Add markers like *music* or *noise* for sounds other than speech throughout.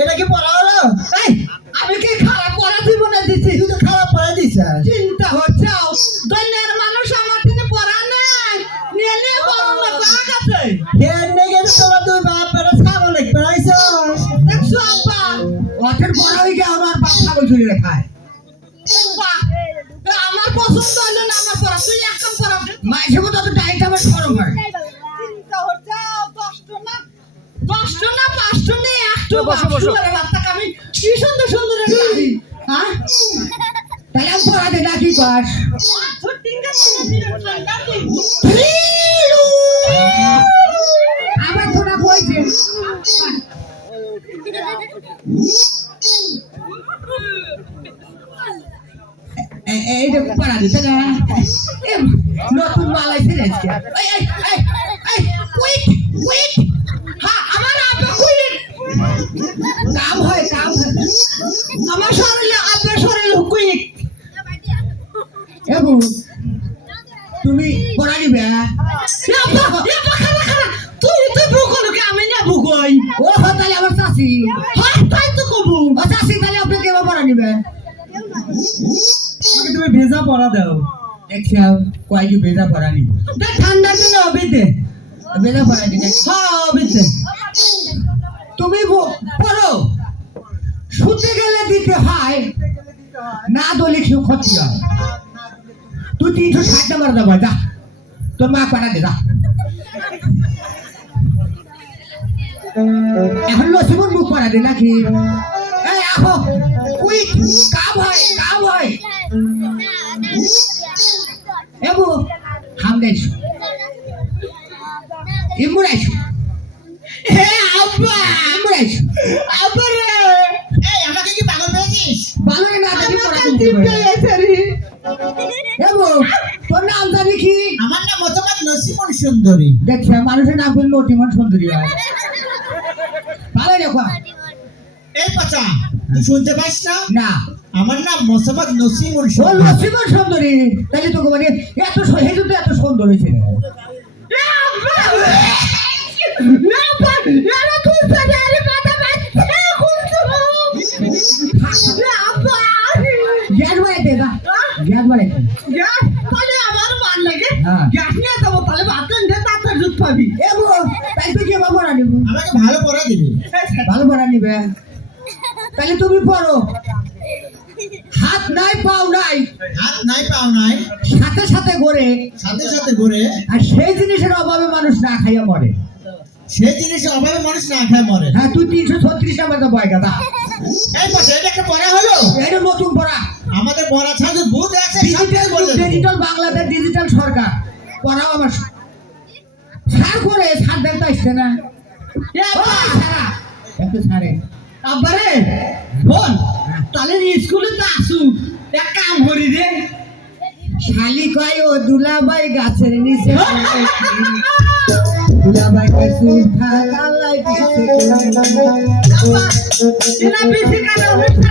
এটা কি পড়া হলো? আমি কি খারাপ পড়া দিব না দিছি? তুই তো খারাপ পড়া দিছিস। চিন্তা হচ্ছে দৈন্যের মানুষ আমার থেকে পড়া নাই নিয়ে নিয়ে বড় এর নেগে তো তোরা দুই বাপ বেটা ছাগল এক পেড়াইছস। দেখছ আব্বা? ওঠের পড়া হই গিয়ে আমার বাপ ছাগল চুরি খায় আমার পছন্দ হলো না আমার পড়া? তুই কাম করা। মাইসে মতো তো ডাইট আমার সরম হয় চিন্তা হচ্ছে দশটা না দশটা না পাঁচটা নেই একটু বসো, বসো। আমি কি সুন্দর সুন্দর গাড়ি হ্যাঁ? তাহলে আমি পড়া দে ডাকি পাস আচ্ছা। আবার তোরা কইছে এইটা পড়া দিতে না এ, নতুন মাল আইছে শরীরে আব্বার শরীরে কুইক এবু তুমি পড়া খারা তুই তো ভূগোলকে আমি না ভূগোল ও তাহলে আমার চাষি হ্যাঁ তাই তো কবু। চাষি তাহলে আপনি কেমন পড়া আমাকে তুমি ভেজা পড়া দাও। দেখছি কয়েকটি বেজা পড়া নিব। তা ঠান্ডার দিন হবে বেজা পড়া দিবে হ্যাঁ হবে দিতে হয়, না দলে কেউ ক্ষতি হয়। তুই তিনশো ষাট নাম্বার দেবো, যা। তোর মা পাড়া দে, যা। এখন লসিমন মুখ পাড়া দে নাকি? আহো। কুইক কাম হয় কাম হয়। এবু হাম গাইছো ইমুড়াইছো সুন্দরী। দেখছে মানুষের নাম বললে নটিমান সুন্দরী হয়। ভালো দেখো। এই পচা তুই শুনতে পাস না? না। আমার নাম মোহাম্মদ নসিমুল ও সুন্দরী লসিমন সুন্দরী। তাহলে তোকে মানে এত হেতু তো এত সুন্দর হয়েছে গ্যাস বাড়াইতে গ্যাস বাড়াইতে। গ্যাস লাগে হ্যাঁ। গ্যাস নিয়ে যাব তাহলে ভাত দে তাতে জুত পাবি এবু তাই তো কেবা পড়া নিব। আমাকে ভালো পড়া দিবি। ভালো পড়া নিবে। তাহলে তুমি পড়ো। হাত নাই পাও নাই। হাত নাই পাও নাই। সাথে সাথে গড়ে সাথে সাথে ঘুরে। আর সেই জিনিসের অভাবে মানুষ না খাইয়া মরে। সেই জিনিসের অভাবে মানুষ না খায় মরে। হ্যাঁ তুই তিনশো ছত্রিশ নাম্বার তো বয় গাদা। এই পচা এটা একটা পড়া হলো? এটা নতুন পড়া। আমাদের পড়া ছাড়া ভূত আছে ডিজিটাল ডিজিটাল পড়াও আমার সার। করে সার দেখতে আসছে না। সারা। সারে। আব্বারে বল তাহলে স্কুলে তো আসু এক কাম করি রে। শালি কয় ও দুলাবাই গাছের নিচে *laughs* দুলাবাই কে সুঠা কালাই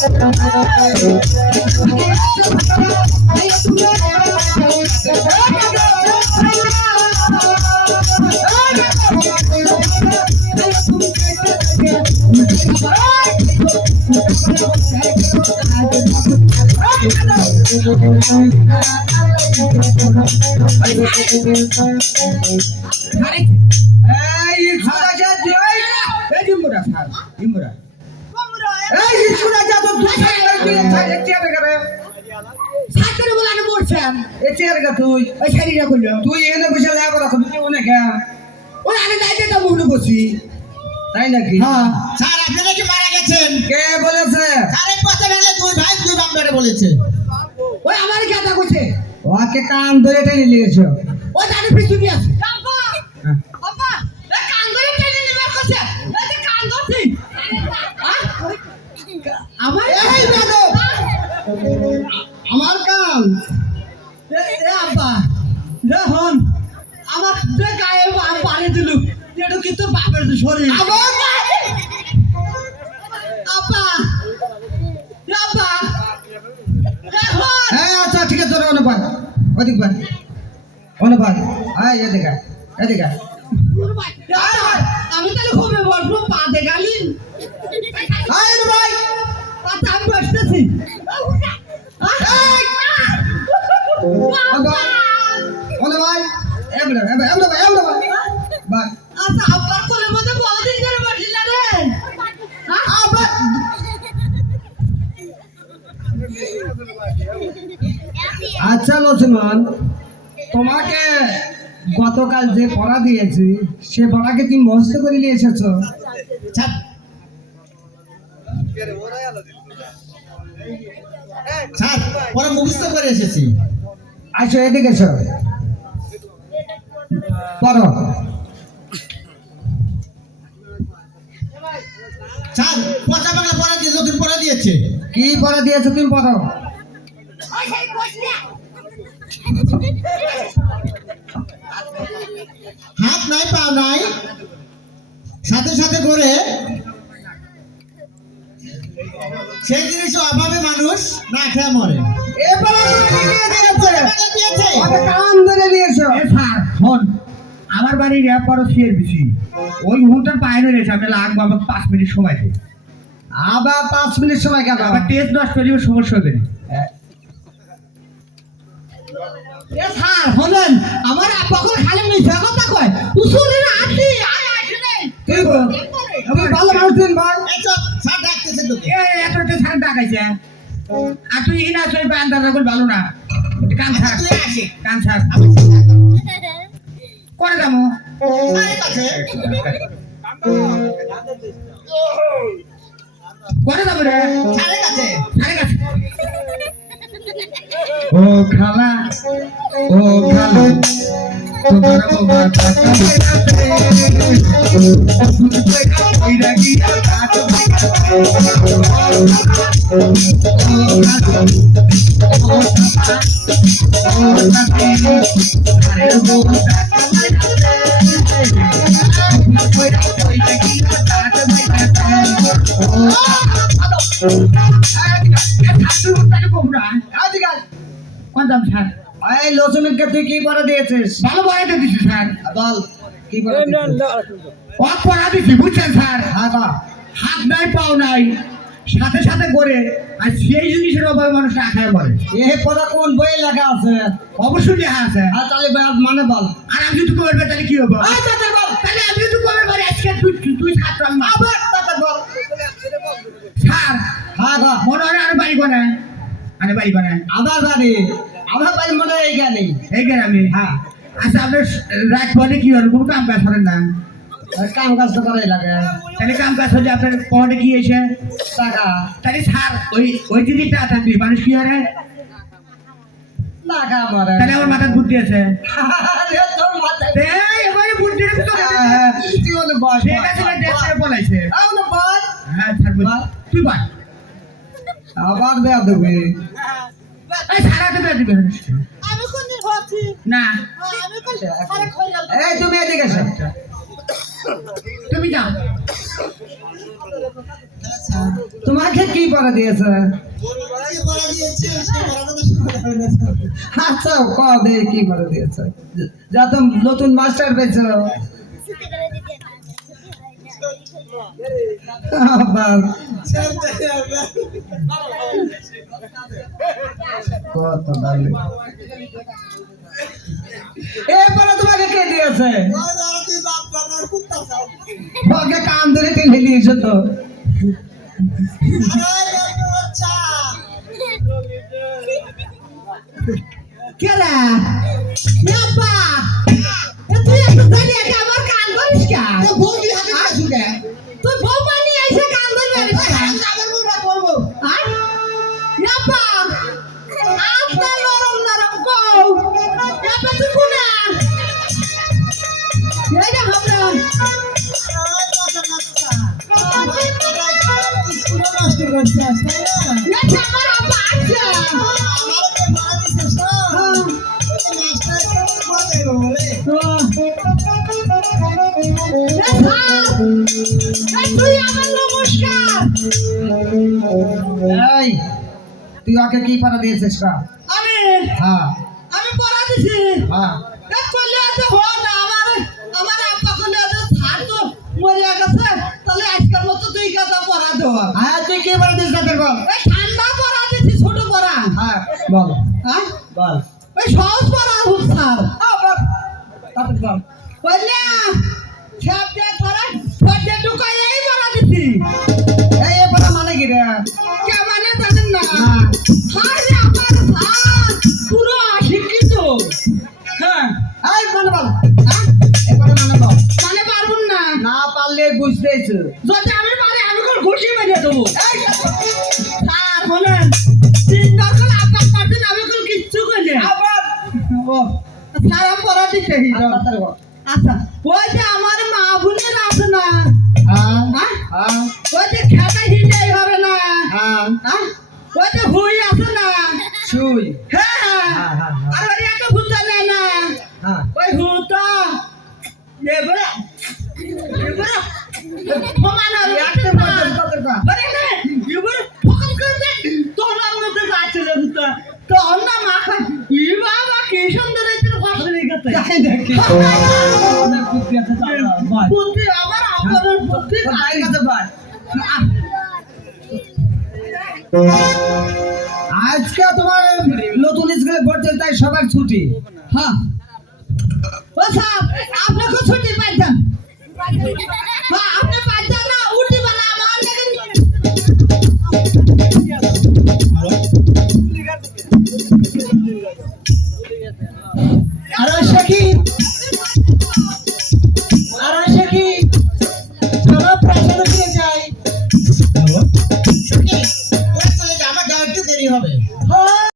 এই ছোড়া যা তুই এই জিমুরা স্যার জিমুরা এই ছোড়া যা তো চেয়ারে করে সাইকেল চেয়ারে গা তুই। ওই শাড়িটা করল তুই এনে বসে লাগা রাখো তুই অনেক ওই আরে যাইতে তো বসি তাই নাকি? হ্যাঁ। স্যার আপনি নাকি মারা গেছেন? কে বলেছে? এই পচা বেলা দুই ভাই দুই বাপ বেড়ে বলেছে। ওই আমার কথা কইছে ওকে কান ধরে টেনে লিখেছো ও জানে পিছুনি আছে। আমার এই দেখো। আমার কাম এ এ আব্বা রে হন আমার যে গায়ে পানি দিল এটা কি তোর বাপের শরীর? আমার আব্বা এ আব্বা এ হ্যাঁ আচ্ছা ঠিক আছে অনেক ভাই অনেক ভাই হ্যাঁ এদিকে এদিকে এ আব্বা, আমি তাহলে খুবই বলব পা দে গালি। হ্যাঁ ভাই আচ্ছা আমি বসতেছি। ভাই ভাই। ভাই। আচ্ছা আব্বার কোলের মধ্যে বহুদিন ধরে বসিল রে? আচ্ছা লক্ষ্মণ তোমাকে গতকাল যে পড়া দিয়েছি সে পড়াকে তুমি মস্ত করে নিয়ে এসেছ। ছাড়, পরে মুখস্থ করে এসেছি। আসো এদিকে এসো পড়ো। ছাড়, পচা বাংলা পড়া দিয়ে পড়া দিয়েছে। কি পড়া দিয়েছ তুমি পড়ো। হাত নাই পা নাই। সাথে সাথে করে সেই জিনিস অভাবে মানুষ না খেয়ে মরে। বাংলা আমার বাড়ির র্যাপ পরো সিয়ের বেশি ওই মুহূর্তের বাইরে রয়েছে আমি লাগবো আমার পাঁচ মিনিট সময় দেয় আবার পাঁচ মিনিট সময় কেন? আবার টেস্ট নষ্ট হলে সমস্যা হবে। স্যার হলেন আমার আব্বা করে খালি মিথ্যা কথা কয়? উসুলের আছি আয় আসে নাই তুই বল। ভালো মানুষ দিন ভাই। এই ডাকতেছে তোকে। এ এত তো স্যার ডাকাইছে আর তুই ইনা তুই বান্দার রাখল ভালো না। কান আচ্ছা, ছাড়। তুই আসে। কান ছাড়। করে কাছে করে যাব রে। ছাড়ের কাছে। আরে *laughs* কাছে। ও খালা ও খালা। তোমার বাবা টাকা কইরা গিয়া কাট কোন দাম স্যার এই লক্ষ্মণকে তুই কি পড়া দিয়েছিস? ভালো পড়াইতে দিছি স্যার। বল কি পড়া অত পড়া দিছি বুঝছেন স্যার? হ্যাঁ হাত নাই পাও নাই সাথে সাথে করে আর সেই জিনিসের অভাবে মানুষ আখায় পড়ে এ পড়া কোন বইয়ে লেখা আছে? অবশ্যই লেখা আছে। আর তাহলে বা- মানে বল। আর আমি যদি কমের তাহলে কি হব? আয় তাতে বল। তাহলে আমি যদি কমের পারি আজকে তুই তুই- তুই ছাত্র। আবার তাতে বল। স্যার হ্যাঁ গো মনে হয় আর বাড়ি কোনে আরে বাড়ি কোনে আমার বাড়ি আমার বাড়ি মনে হয় এইখানে। এই গেলে আমি হ্যাঁ। আচ্ছা আপনার রাত পরে কি হলো কোনো কাম কাজ করেন না? কাম কাজ তো করাই লাগে। তাহলে কাম কাজ হলে আপনার পরে কি এসে? টাকা। তাহলে স্যার ওই ওই জিনিসটা থাকবি মানুষ কি হারে টাকা মরে তাহলে আমার মাথায় বুদ্ধি আছে। তোর মাথায় এবারে বুদ্ধি রেখে চলে হ্যাঁ। হ্যাঁ, তুই বল বলাইছে। বল। হ্যাঁ। তুই বল। আবার দেয়া দেবে। এই সারা বের দিবে। আমি কোনদিন হচ্ছি না। আমি কোন সারা খই গেল। এই তুমি এদিকে এসো। তুমি যাও। তোমাকে কি পড়া দিয়েছে। আচ্ছা ক দে কি পড়া দিয়েছে? যা তো নতুন মাস্টার পেয়েছ। আবার এরপরে তোমাকে কে দিয়েছে। ওকে কান ধরে টেনে নিয়েছো তো। কেলা তাই না এই আমার আব্বা আসছে মাস্টার বলে তুই আমার নমস্কার এই তুই ওকে কি পারা দিয়েছিস কা? আমি হ্যাঁ। আমি পড়া দিছি। হ্যাঁ। বুঝতেছ যদি আমি পারি আমি কোন ঘুষি মেরে দেবো। স্যার বলেন তিন দরকার আপনার পারছেন আমি কোন কিচ্ছু করি আবার স্যার আমি পড়া দিতে আচ্ছা ওই সুই হ্যাঁ হ্যাঁ, হ্যাঁ। আর ওই একটা ভূত নেয় না? ওই হুতা এবারে এবারে সমান আর একটা বল না এবারে ফোকাস করে দে। ভূতা। তো অন্য মা ই বাবা কি সুন্দর হয়েছে ফাঁসে রেখেছে যাই দেখি। বুদ্ধি চালা আমার আমার বুদ্ধি ভাইয়ের কাছে বল আজকে তোমার নতুন স্কুলে পড়ছে তাই সবার ছুটি। হ্যাঁ। ও স্যার আপনাকে ছুটি আপনি